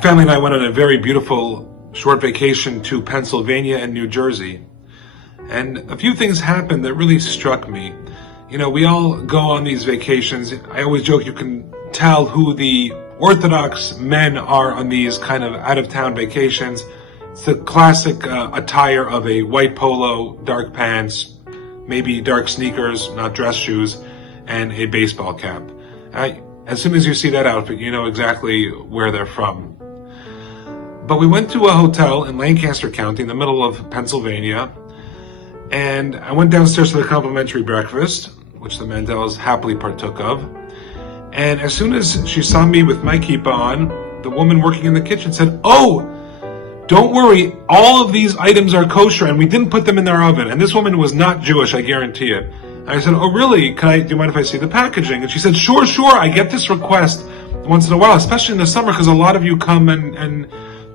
family and I went on a very beautiful short vacation to Pennsylvania and New Jersey. And a few things happened that really struck me. You know, we all go on these vacations. I always joke you can tell who the Orthodox men are on these kind of out-of-town vacations. It's the classic attire of a white polo, dark pants, maybe dark sneakers, not dress shoes, and a baseball cap. As soon as you see that outfit, you know exactly where they're from. But we went to a hotel in Lancaster County in the middle of Pennsylvania, and I went downstairs for the complimentary breakfast, which the Mandels happily partook of. And as soon as she saw me with my kippah on, the woman working in the kitchen said, "Oh, don't worry, all of these items are kosher, and we didn't put them in their oven." And this woman was not Jewish, I guarantee it. And I said, "Oh, really? Do you mind if I see the packaging?" And she said, Sure. I get this request once in a while, especially in the summer, because a lot of you come and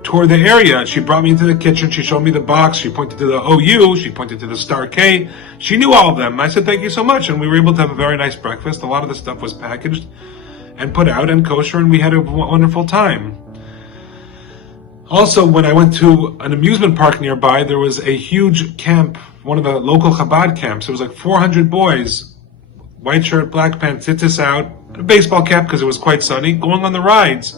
tour the area. She brought me into the kitchen. She showed me the box. She pointed to the OU. She pointed to the Star K. She knew all of them. I said, "Thank you so much." And we were able to have a very nice breakfast. A lot of the stuff was packaged and put out and kosher, and we had a wonderful time. Also, when I went to an amusement park nearby, there was a huge camp, one of the local Chabad camps. It was like 400 boys, white shirt, black pants, tzitzis out, and a baseball cap because it was quite sunny, going on the rides.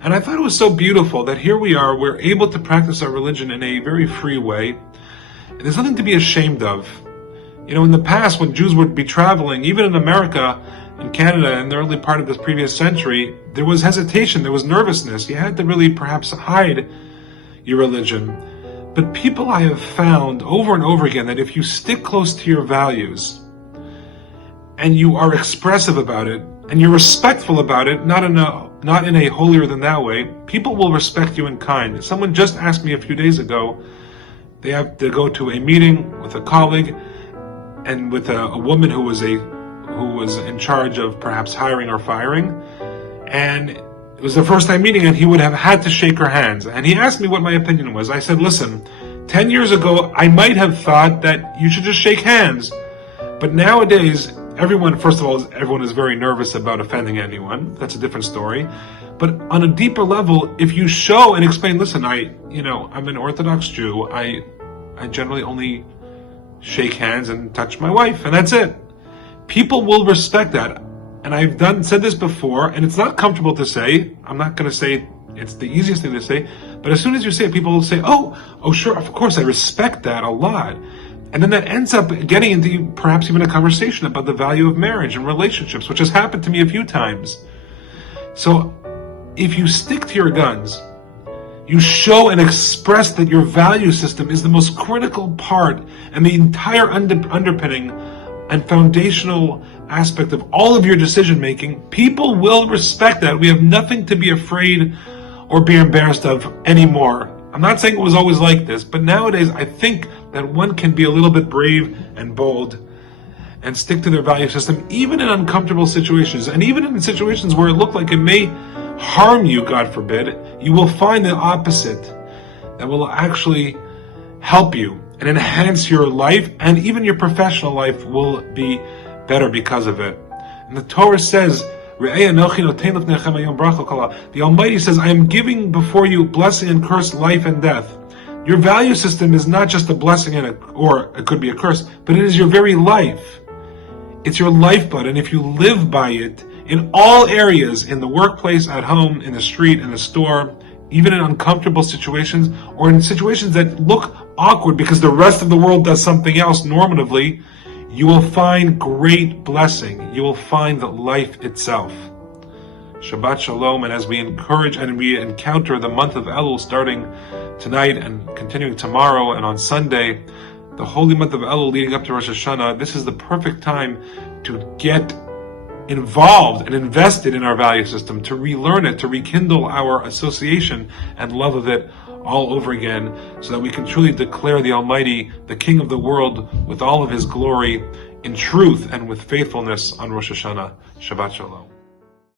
And I thought it was so beautiful that here we are, we're able to practice our religion in a very free way. And there's nothing to be ashamed of. You know, in the past, when Jews would be traveling, even in America, in Canada, in the early part of this previous century, there was hesitation, there was nervousness. You had to really perhaps hide your religion. But people, I have found over and over again that if you stick close to your values and you are expressive about it and you're respectful about it, not in a holier than thou way, people will respect you in kind. Someone just asked me a few days ago, they have to go to a meeting with a colleague and with a woman who was in charge of perhaps hiring or firing, and it was the first time meeting, and he would have had to shake her hands. And he asked me what my opinion was. I said, "Listen, 10 years ago, I might have thought that you should just shake hands. But nowadays, everyone is very nervous about offending anyone. That's a different story. But on a deeper level, if you show and explain, listen, I'm an Orthodox Jew. I generally only shake hands and touch my wife, and that's it." People will respect that. And I've said this before, and it's not comfortable to say. I'm not going to say it's the easiest thing to say, but as soon as you say it, people will say, oh, sure, of course, I respect that a lot. And then that ends up getting into perhaps even a conversation about the value of marriage and relationships, which has happened to me a few times. So if you stick to your guns, you show and express that your value system is the most critical part and the entire underpinning and foundational aspect of all of your decision making, people will respect that. We have nothing to be afraid or be embarrassed of anymore. I'm not saying it was always like this, but nowadays I think that one can be a little bit brave and bold and stick to their value system, even in uncomfortable situations, and even in situations where it looked like it may harm you, God forbid. You will find the opposite that will actually help you and enhance your life, and even your professional life will be better because of it. And the Torah says, the Almighty says, "I am giving before you blessing and curse, life and death." Your value system is not just a blessing or it could be a curse, but it is your very life. It's your lifeblood, and if you live by it in all areas, in the workplace, at home, in the street, in the store, even in uncomfortable situations, or in situations that look awkward because the rest of the world does something else normatively, you will find great blessing. You will find the life itself. Shabbat Shalom, and as we encourage and we encounter the month of Elul starting tonight and continuing tomorrow and on Sunday, the holy month of Elul leading up to Rosh Hashanah, this is the perfect time to get involved and invested in our value system, to relearn it, to rekindle our association and love of it all over again, so that we can truly declare the Almighty, the King of the world, with all of His glory, in truth and with faithfulness on Rosh Hashanah. Shabbat Shalom.